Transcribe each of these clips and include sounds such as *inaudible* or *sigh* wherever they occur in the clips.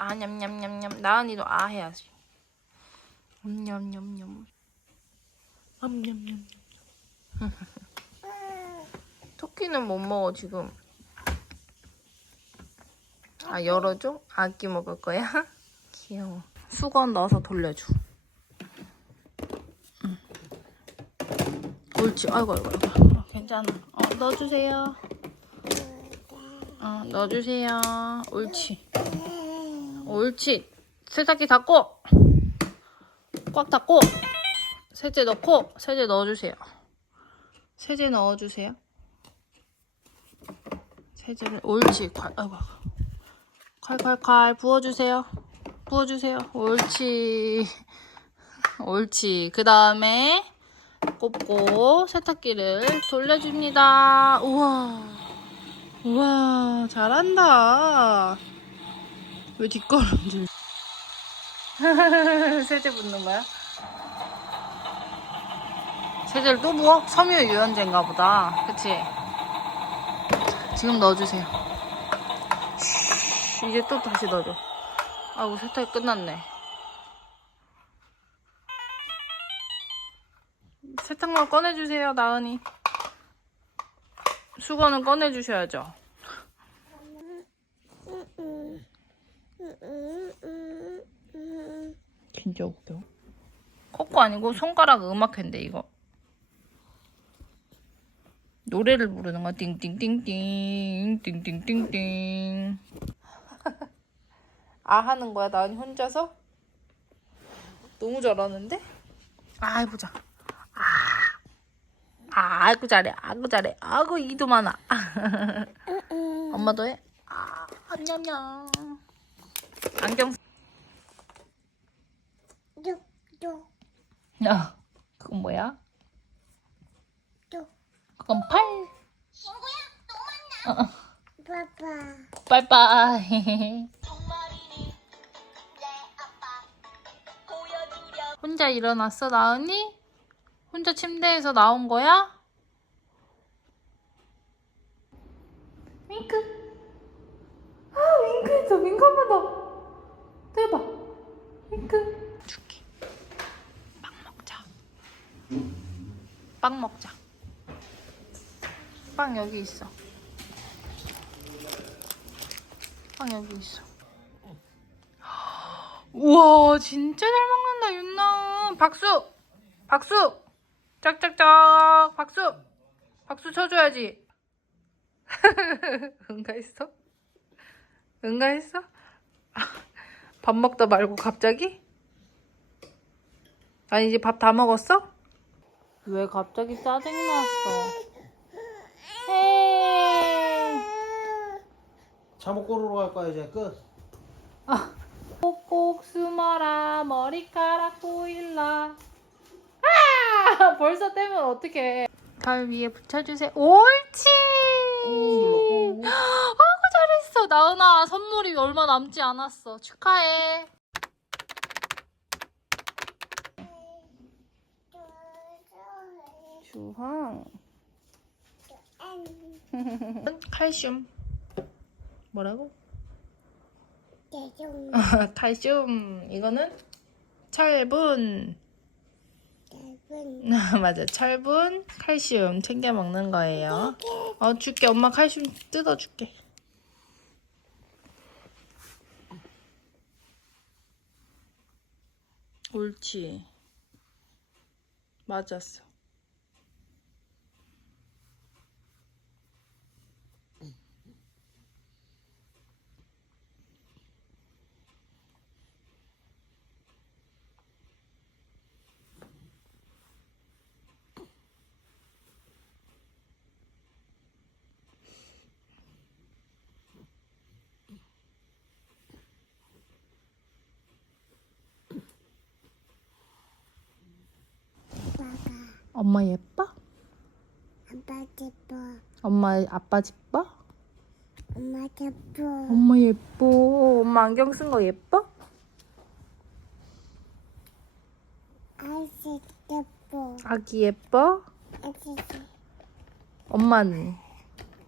아 냠냠냠냠. 나은이도 아 해야지. 냠냠냠냠 냠냠냠. *laughs* 토끼는 못 먹어 지금. 아 열어줘? 아기 먹을 거야? *laughs* 귀여워. 수건 넣어서 돌려줘. 응. 옳지. 아이고 아이고 아이고. 어, 괜찮아. 어 넣어주세요. 어 넣어주세요. 옳지 옳지. 세탁기 닫고 꽉 닫고 세제 넣고 세제 넣어주세요. 세제 넣어주세요. 세제를 옳지. 콸 아이고. 칼칼칼 부어주세요. 부어주세요. 옳지. 옳지. 그 다음에 꼽고 세탁기를 돌려줍니다. 우와. 우와 잘한다 왜 뒷걸음질 *laughs* 세제 붓는 거야? 세제를 또 부어? 섬유 유연제인가 보다. 그치? 지금 넣어주세요. 쉬, 이제 또 다시 넣어줘. 아이고 세탁이 끝났네. 세탁물 꺼내주세요 나은이. 수건은 꺼내주셔야죠 진짜 웃겨. 코코 아니고 손가락 음악회인데 이거. 노래를 부르는 거야 띵띵띵띵 띵띵띵띵. 아 하는 거야? 나은이 혼자서? 너무 잘하는데? 아 해보자. 아, 아. 아이고 잘해. 아이고 잘해. 아이고 이도 많아. *laughs* 엄마도 해? 아 냠냠 안경 야 그건 뭐야? 뚝 그건 팔 빠빠 빠이빠이 *laughs* 혼자 일어났어 나은이? 혼자 침대에서 나온 거야? 윙크 아 윙크했어 윙크 한번 더. 또 해봐 윙크. 줄게. 빵 먹자. 빵 먹자. 빵 여기 있어. 빵 여기 있어. 우와 진짜 잘 먹는다 윤나은 박수! 박수! 짝짝짝! 박수! 박수 쳐줘야지. *laughs* 응가했어? 응가했어? 밥 먹다 말고 갑자기? 아니 이제 밥 다 먹었어? 왜 갑자기 짜증이 났어? 헤이 차목고르러 갈 거야 이제 끝. 꼭꼭 숨어라 머리카락 보일라 아 벌써 떼면 어떡해 발 위에 붙여주세요 옳지 오. 아이고 잘했어. 나은아 선물이 얼마 남지 않았어. 축하해. 주황. *laughs* 칼슘. 뭐라고? *laughs* 칼슘. 이거는 철분. *laughs* 맞아. 철분 칼슘 챙겨 먹는 거예요. 어 줄게. 엄마 칼슘 뜯어 줄게 옳지. 맞았어 엄마 예뻐? 아빠 예뻐. 엄마 아빠 예뻐? 엄마 예뻐. 엄마 예뻐. 엄마 안경 쓴 거 예뻐? 아기 예뻐. 아기 예뻐? 아기. 엄마는?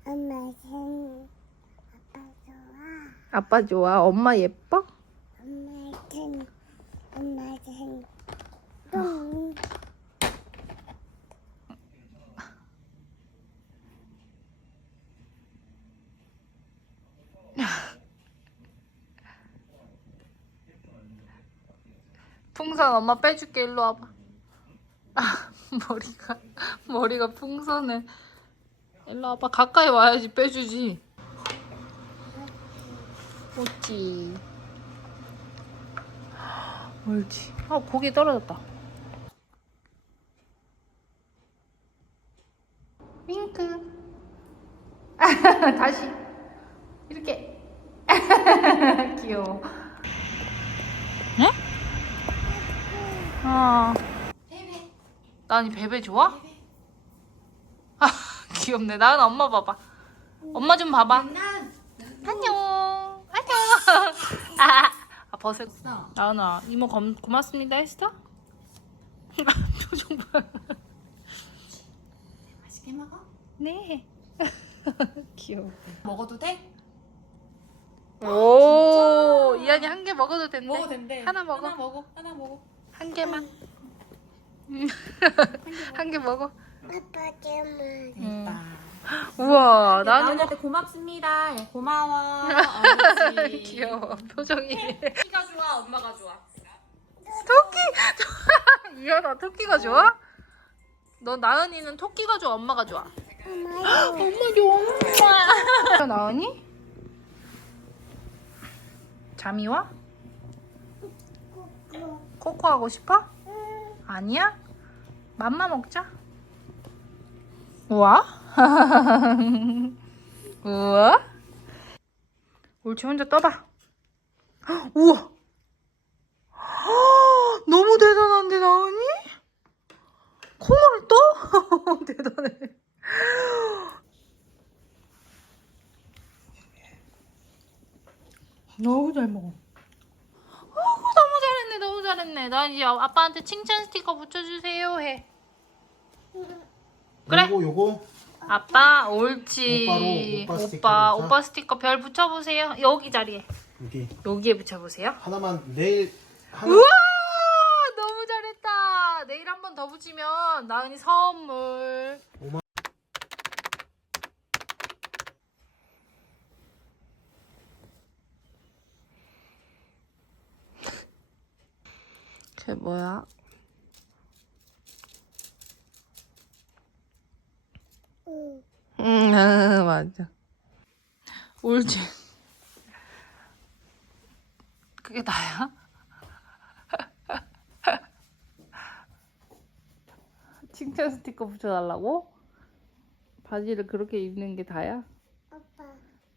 엄마 생 아빠 좋아. 아빠 좋아. 엄마 예뻐? 엄마 생 엄마 생 똥. 풍선 엄마 빼줄게 일로 와봐. *laughs* 아 머리가 머리가 풍선에 일로 와봐 가까이 와야지 빼주지. 옳지. 옳지. 아 고기 떨어졌다. 윙크. *laughs* 다시 이렇게. *laughs* 귀여워. 어. 나은이 베베 좋아? 아 *laughs* 귀엽네. 나은 엄마 봐봐. 엄마 좀 봐봐. 안녕. 안녕. *laughs* 아, 아 벗을. 나은아 이모 검, 고맙습니다 했어? *laughs* 표정 봐. 맛있게 먹어? 네. 귀여워. 먹어도 돼? 오, 이한이 한 개 먹어도 된대. 먹어도 된대. 하나 먹어. 하나 먹어. 하나 먹어. 한 개만. *laughs* 한 개 먹어. 아빠 때문에. 음. 우와, 나는 나은이한테 고맙습니다. 예, 고마워. *laughs* 옳지. 귀여워. 표정이. 키가 좋아, 엄마가 좋아. 토끼. *laughs* 이한아, 토끼가 좋아? 너 나은이는 토끼가 좋아, 엄마가 좋아? *gasps* 엄마 엄마 좋아. 나은이? 잠이 와? 코코 하고 싶어? 아니야? 맘마 먹자. 우와? *laughs* 우와? 옳지 혼자 떠봐. *gasps* 우와! *gasps* 너무 대단한데 나은이? 콩을 떠? *laughs* 대단해. *gasps* 너무 잘 먹어. 잘했네, 너무 잘했네. 나 이제 아빠한테 칭찬 스티커 붙여주세요 해. 그래. 요거 요거 아빠 옳지. 오빠로 오빠 스티커 오빠 붙여? 오빠 스티커 별 붙여보세요. 여기 자리에. 여기 여기에 붙여보세요. 하나만 내일 하나 우와 너무 잘했다. 내일 한 번 더 붙이면 나은이 선물. 오만- 그게 뭐야? 응. 응 아, 맞아. 옳지. 그게 다야? *laughs* 칭찬 스티커 붙여달라고? 바지를 그렇게 입는 게 다야? 아빠.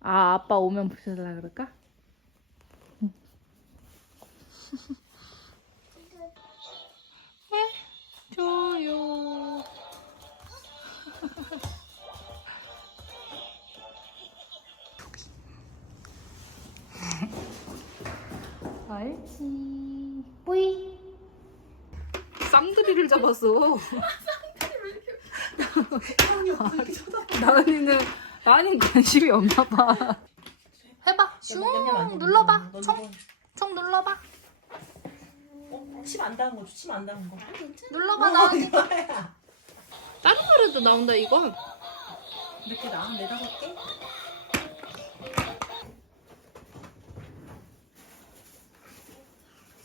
아 아빠 오면 붙여달라 그럴까? 줘요. *laughs* 알지. 뿌이. 쌍둥이를 잡았어. 나은이는 나은이 관심이 없나 봐. 해봐. 슝 눌러봐. 총, 총 눌러봐. 침안 닿은 거, 침안 닿은 거. 눌러봐 나은이. 다른 말에도 나온다 이건. 이렇게 나? 네다섯 개?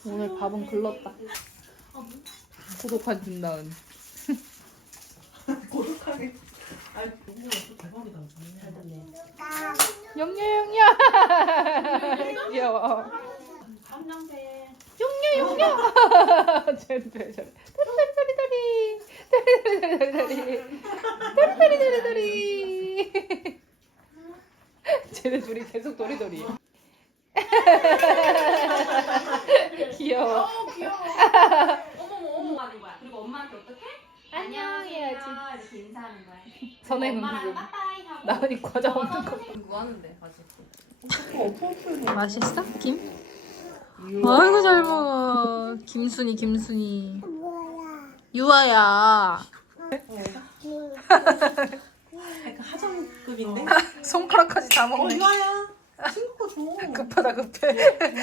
오늘 밥은 글렀다. 고독한 김나은. *laughs* 고독하게. 아, 이거 또 대박이다. 잘 됐네. 영녀 영녀. *laughs* 귀여워. 감정돼. 영녀. 저래 저래. 도리도리 도리 도리. 도리 도리 도리 도리. 도리 도리 도리. 쟤네 둘이 계속 도리 도리. 귀여워. 어머머, 어머 하는 거야. 그리고 엄마한테 어떻게? 안녕 해야지. 이렇게 인사하는 거야. 선행 엄마랑. 빠빠이 하고. 나은이 과자 먹는 거. 뭐 하는데, 아직? 맛있어? 김? 아이고 잘 먹어. 김순이 김순이. 뭐야? 유아야. 약간 하정급인데? *laughs* 손가락까지 다 어, 먹네. 유아야. 친구가 줘. 급하다 급해.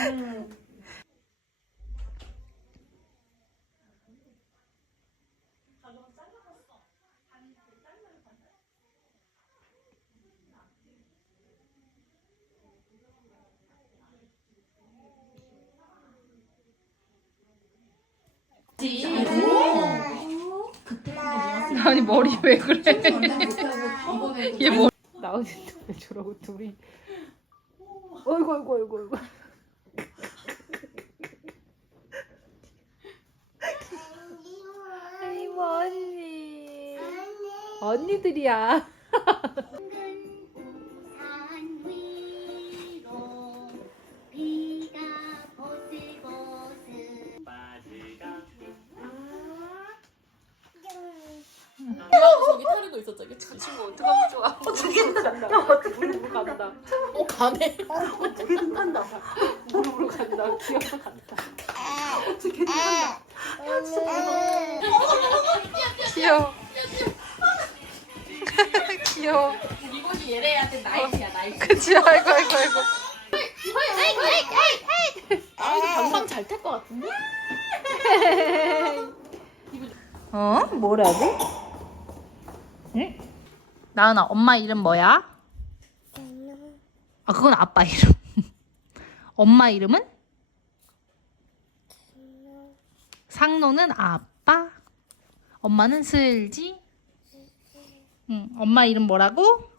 음. 아니 머리 왜 그래? 얘 머리 나은이도 왜 저러고 둘이. 어이구 어이구 어이구 어이구. 아니 뭐 언니 언니들이야 *laughs* 타리고 있었죠, 그치? 그 친구 어떡하면 좋아. 어떻게 간다. 무릎으로 간다. 어, 가네. 어떻게든 간다. 무릎으로 간다. 귀여서 간다. 어떻게든 간다. 귀여워 귀여워 이곳이 얘네한테 나이트야, 나이트. 그치 아이고 아이고 아이고 아, 이거 방방 잘탈것 같은데? 어? 뭐라고? 응? 나은아 엄마 이름 뭐야? 아 그건 아빠 이름 *laughs* 엄마 이름은? 상노는 아빠 엄마는 슬지 응 엄마 이름 뭐라고?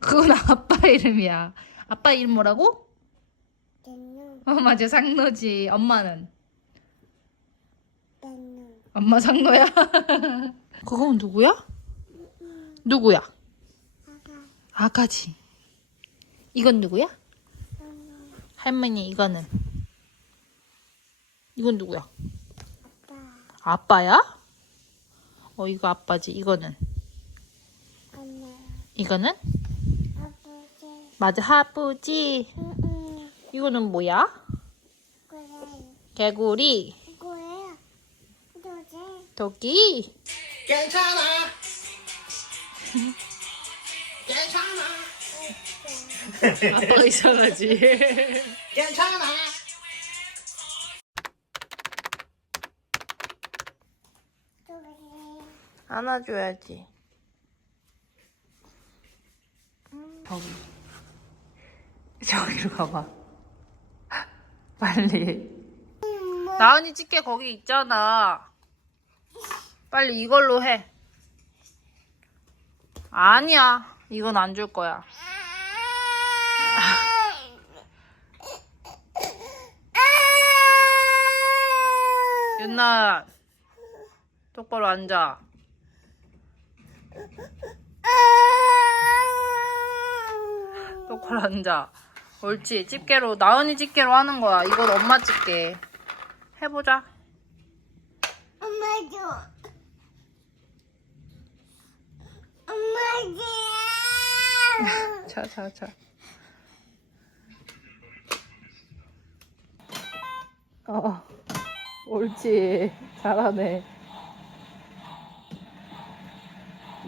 그건 아빠 이름이야 아빠 이름 뭐라고? 어 맞아 상노지 엄마는? 엄마 상노야? *laughs* 그건 누구야? 누구야? 아가지. 이건 누구야? 할머니 이거는. 이건 누구야? 아빠야? 어 이거 아빠지. 이거는. 이거는? 맞아 하부지. 이거는 뭐야? 개구리. 토끼. 괜찮아. 괜찮아. 아빠가 이상하지. 괜찮아. 안아줘야지. 저기. 저기로 가봐. 빨리. 나은이 집게 거기 있잖아. 빨리 이걸로 해. 아니야. 이건 안 줄 거야. *laughs* 윤나 똑바로 앉아. 똑바로 앉아. 옳지. 집게로 나은이 집게로 하는 거야. 이건 엄마 집게. 해보자. 엄마 줘. 엄마 줘. 자, 자, 자. 어, 옳지. 잘하네.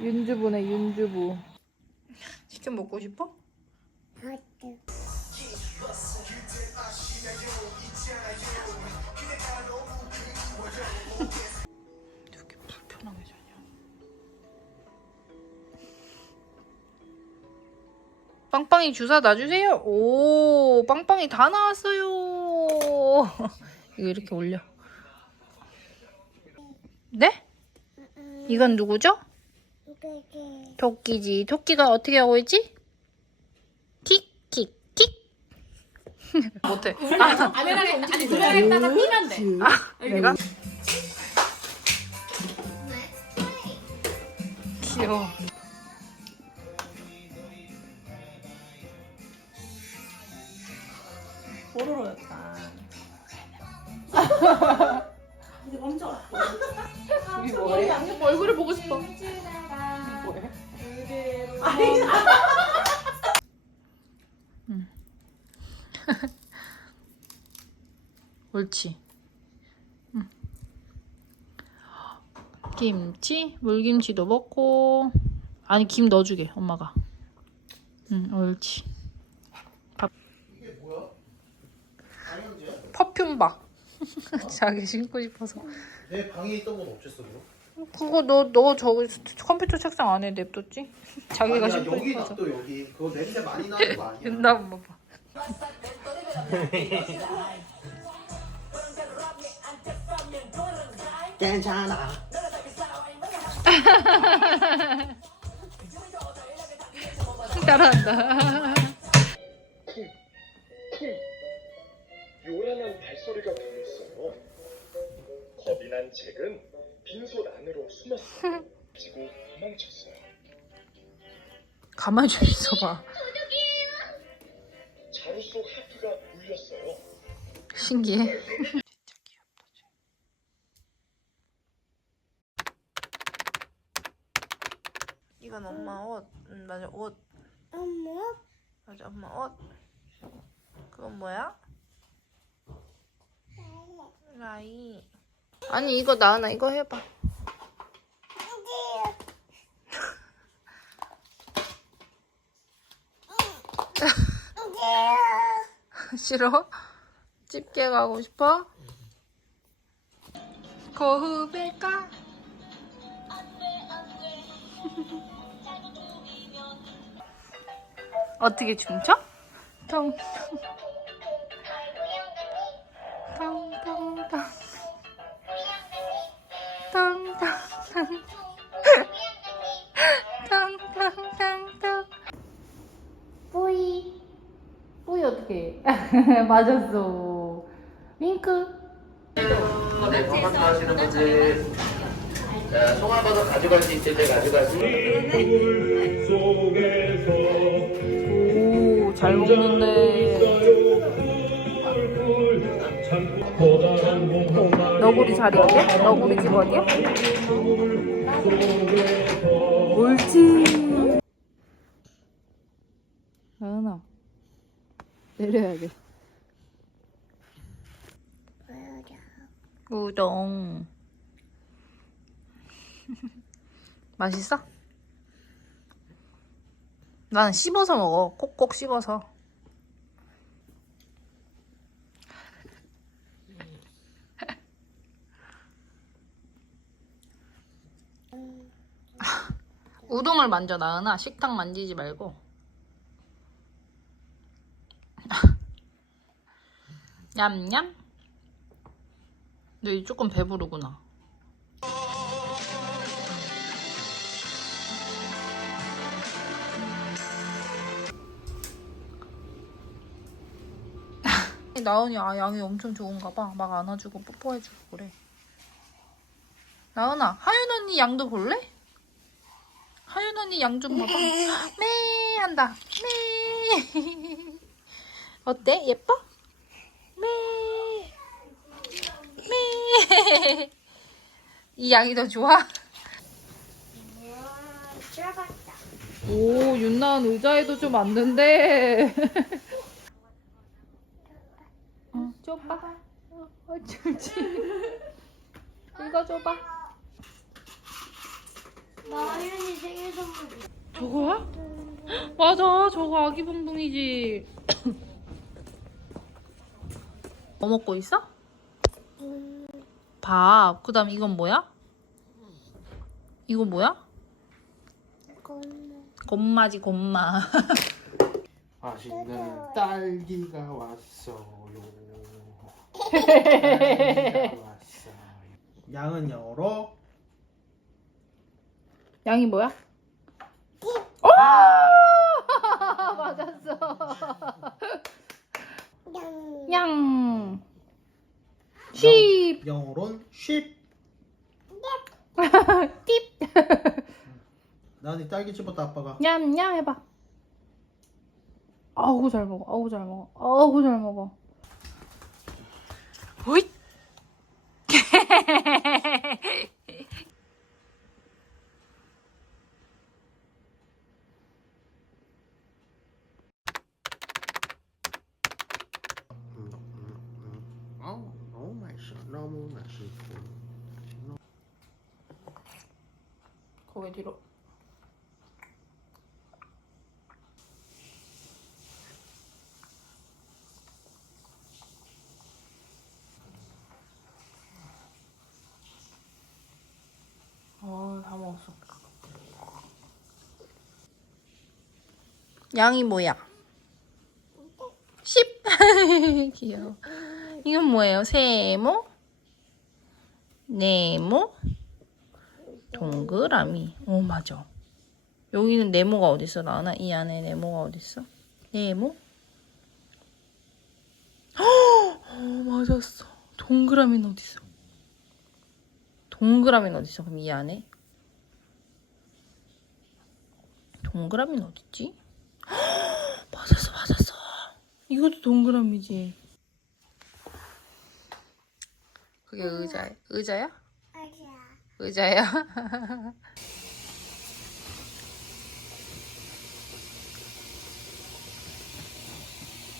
윤주부네, 윤주부. 치킨 먹고 싶어? 빵빵이 주사 놔주세요. 오, 빵빵이 다 나왔어요. *laughs* 이거 이렇게 올려. 네? 이건 누구죠? 토끼지. 토끼가 어떻게 하고 있지? 킥, 킥, 킥. *laughs* 못해. 아, 아내랑이 아니 들어야겠다가 뛰면 돼. 내가? 귀여워. 뽀로로였다. 이제 멈춰. 이게 뭐해? 얼굴을 보고 싶어. 뭐해? *laughs* 옳지. 응. 김치, 물김치도 먹고 아니 김 넣어주게 엄마가. 응, 옳지. 밥. 이게 뭐야? 당연지야? 퍼퓸바. *laughs* 자기 신고 싶어서. 내 방에 있던 건 어쨌어 그럼? 그거 너 너 저기 컴퓨터 책상 안에 냅뒀지? *laughs* 자기가 아니야 신고 여기 싶어서. 놔둬 여기. 그거 냄새 많이 나는 거 아니야? 윤나 엄마 봐. 괜찮아. *laughs* 잘한다. 가만히 좀 있어봐. 신기해. 이건 엄마 옷. 음, 맞아 옷. 엄마 맞아 엄마 옷. 그건 뭐야? 라이. 아니 이거 나은아 이거 해봐. *laughs* 싫어? 집게 가고 싶어? 거흡일까? *laughs* 어떻게 춤춰? 텅. 텅텅텅. 어떻게? *laughs* 맞았어. 윙크. 버섯 하시는 분들. 자, 송화버섯 가져갈 수 있을 때 가져가시고. 오, 잘 먹는데. 너구리 자리 어디야? 너구리 집 어디야? 옳지. 나은아, 내려야 돼. 우동. *laughs* 맛있어? 나는 씹어서 먹어. 꼭꼭 씹어서. *laughs* 우동을 만져 나은아 식탁 만지지 말고 냠냠 너 이제 조금 배부르구나 *laughs* 나은이 아 양이 엄청 좋은가 봐. 막 안아주고 뽀뽀해주고 그래. 나은아, 하윤 언니 양도 볼래? 하윤 언니 양 좀 봐봐. 매 *laughs* 한다. 매. *laughs* 어때? 예뻐? 매. 매. *laughs* 이 양이 더 좋아? 들어갔다 오, 윤나은 의자에도 좀 앉는데. *laughs* 어, 줘봐. 어, 어, 좋지. 이거 줘봐. 나연이 생일 선물 저거야? *gasps* 맞아, 저거 아기 붕붕이지. *coughs* 뭐 먹고 있어? 밥. 그 다음 이건 뭐야? 이거 뭐야? 곰마지, 곰마. *laughs* 맛있는 딸기가 왔어요. 딸기가 왔어요. 양은 영어로 양이 뭐야? 오! *laughs* 맞았어. 양 양. 쉽. 영어로는 쉽. 띠. 나는 딸기 집었다 아빠가. 냠냠 해봐. 아우 잘 먹어. 아우 잘 먹어. 아우 잘 먹어. 오잇. *laughs* 어, 너무 맛있어. 너무 맛있고. 고개 뒤로. 어, 다 먹었어. 양이 뭐야? 10. *laughs* 귀여워. 이건 뭐예요? 세모? 네모 동그라미. 오 맞아. 여기는 네모가 어딨어 나나 이 안에 네모가 어딨어? 네모? 어 맞았어. 동그라미는 어딨어? 동그라미는 어딨어 그럼 이 안에? 동그라미는 어딨지? *gasps* 맞았어 맞았어. 이것도 동그라미지. 그게 의자 의자야? 의자야? *laughs*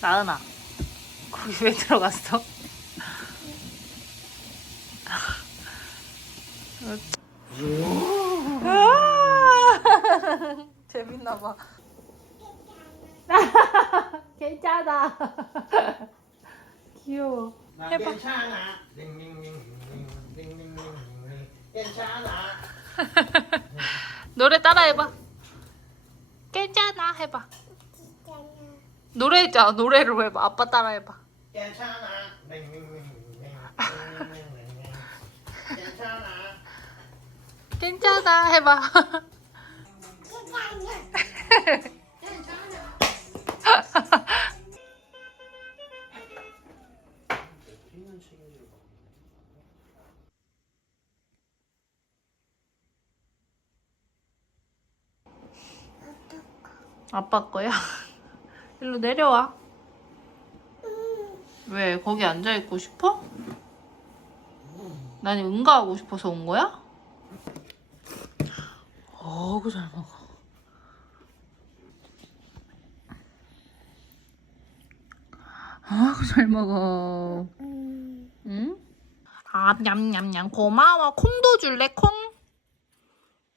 나은아 거기 왜 들어갔어? *laughs* 재밌나봐 *laughs* 괜찮아 귀여워 해봐 괜찮아. 괜찮아. *laughs* 노래 따라해봐. 괜찮아 해봐. 노래자 아, 노래로 해봐. 아빠 따라해봐. 괜찮아. 괜찮아. 괜찮아 해봐. *laughs* *laughs* 괜찮아. 빠 거야? *laughs* 일로 내려와. 왜? 거기 앉아 있고 싶어? 난 응가하고 싶어서 온 거야? 어구, 잘 먹어. 아구, 잘 먹어. 응? 아, 냠냠냠. 고마워. 콩도 줄래, 콩?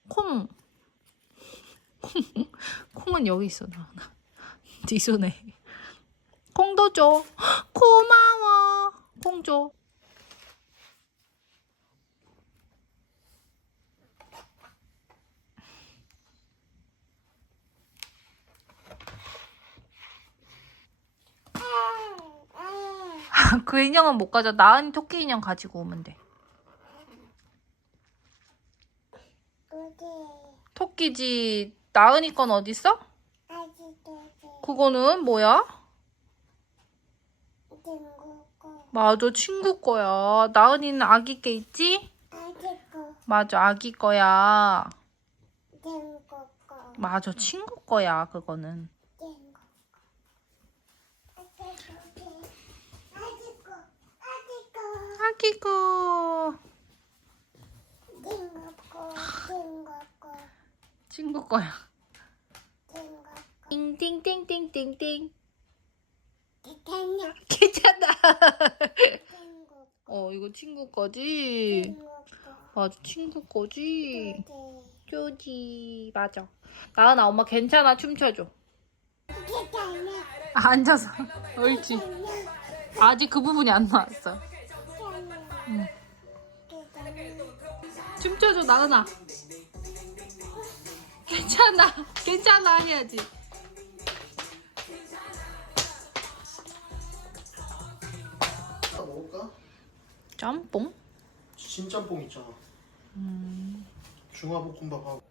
콩. *laughs* 콩은 여기 있어 나 나 *laughs* 네 손에 콩도 줘 *gasps* 고마워 콩 줘. *laughs* 그 인형은 못 가져. 나은이 토끼 인형 가지고 오면 돼. 토끼지. 나은이 건 어딨어? 아직도 그거는 뭐야? 맞아, 친구 거야. 나은이는 아기 게 있지? 맞아, 아기 거야. 맞아, 친구 거야, 그거는. 아직도 아직도 아기 거. 친구고 친구고 친구 거야. 친구고 띵띵띵띵띵띵. 괜찮아 괜찮아. 친구고 어, 이거 친구 거지? 친구고 맞아, 친구 거지? 쪼지. 맞아. 나은아, 엄마 괜찮아. 춤춰줘. 괜찮아 아, 앉아서. 옳지. 아직 그 부분이 안 나왔어. 괜찮아 춤춰줘 나은아 괜찮아 *laughs* 괜찮아 해야지 나 먹을까? 짬뽕? 진짬뽕 있잖아. 중화볶음밥하고.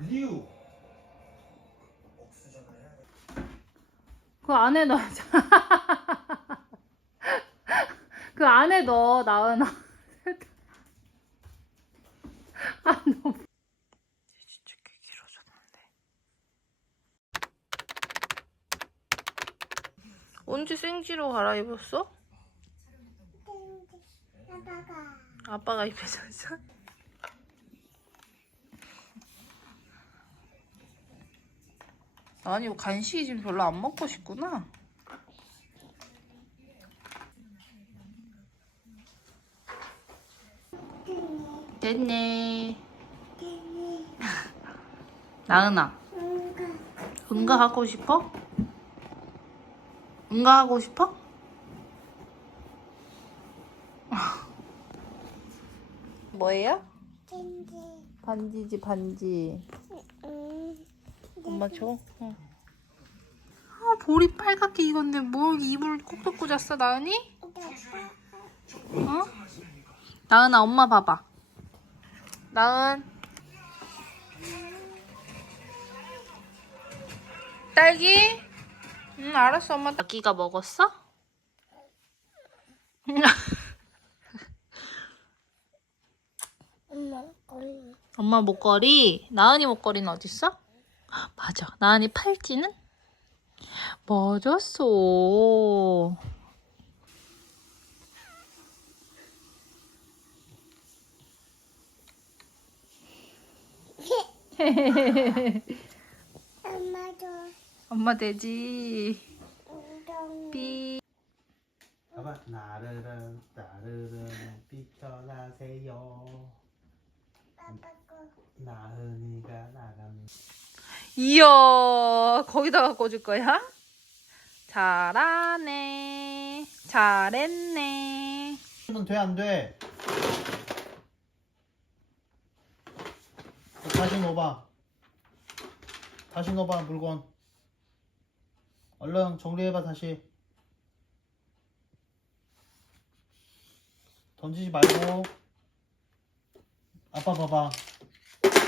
리우. 그 안에 넣어줘 *laughs* 그 안에 넣어 나은아 *laughs* 아 너무 진짜 꽤 길어졌는데 언제 생지로 갈아입었어? 아빠가 아빠가 있어? 아니 간식이 지금 별로 안 먹고 싶구나. 됐네. 나은아, 응가 하고 싶어? 응가 하고 싶어? *laughs* 뭐예요? 반지지 반지. 음 엄마 줘. 응. 아 볼이 빨갛게 익었는데 뭐 이불 꼭 덮고 잤어 나은이? 어? 나은아 엄마 봐봐. 나은. 딸기? 응 알았어 엄마. 아기가 먹었어? 엄마 거리. 엄마 목걸이. 나은이 목걸이는 어딨어? 맞아. 나은이 팔찌는? 맞았어. *laughs* 엄마도 엄마 되지. 웅덩이. 삐. 봐봐 나르르 나르르 비켜나세요. 나은이가 나갑니다 이야, 거기다가 꽂을 거야? 잘하네. 잘했네. 이건 돼안 돼? 다시 넣어봐 다시 넣어봐 물건 얼른 정리해봐 다시. 던지지 말고. 아빠 봐봐.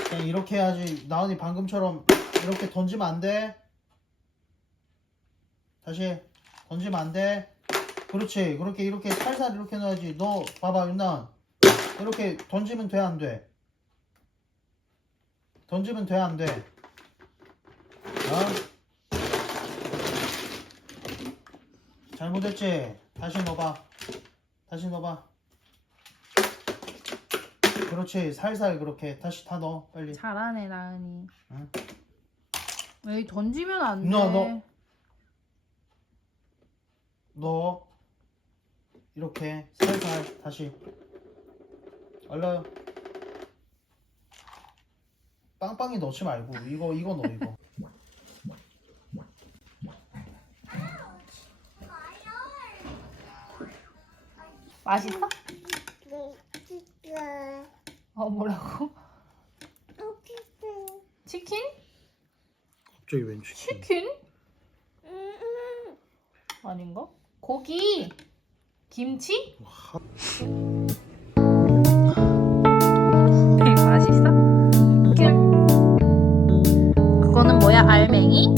그냥 이렇게 해야지. 나은이 방금처럼 이렇게 던지면 안돼. 다시. 던지면 안돼. 그렇지. 그렇게 이렇게 살살 이렇게 넣어야지. 너 봐봐 윤나 이렇게 던지면 돼 안 돼? 던지면 돼 안 돼? 어? 잘못했지? 다시 넣어봐 다시 넣어봐 그렇지 살살 그렇게 다시 다 넣어 빨리 잘하네, 나은이. 응. 에이, 던지면 안 돼. 너, 너. 넣어 이렇게 살살 다시 얼른 빵빵히 넣지 말고 이거 이거 넣어 이거 맛있어? 네, 진짜. 어, 뭐라고? 오케이. 치킨? 갑자기 웬 치킨 치킨? 음. 아닌가? 고기. 김치? 되게 *laughs* 맛있어? 그거는 뭐야? 알맹이?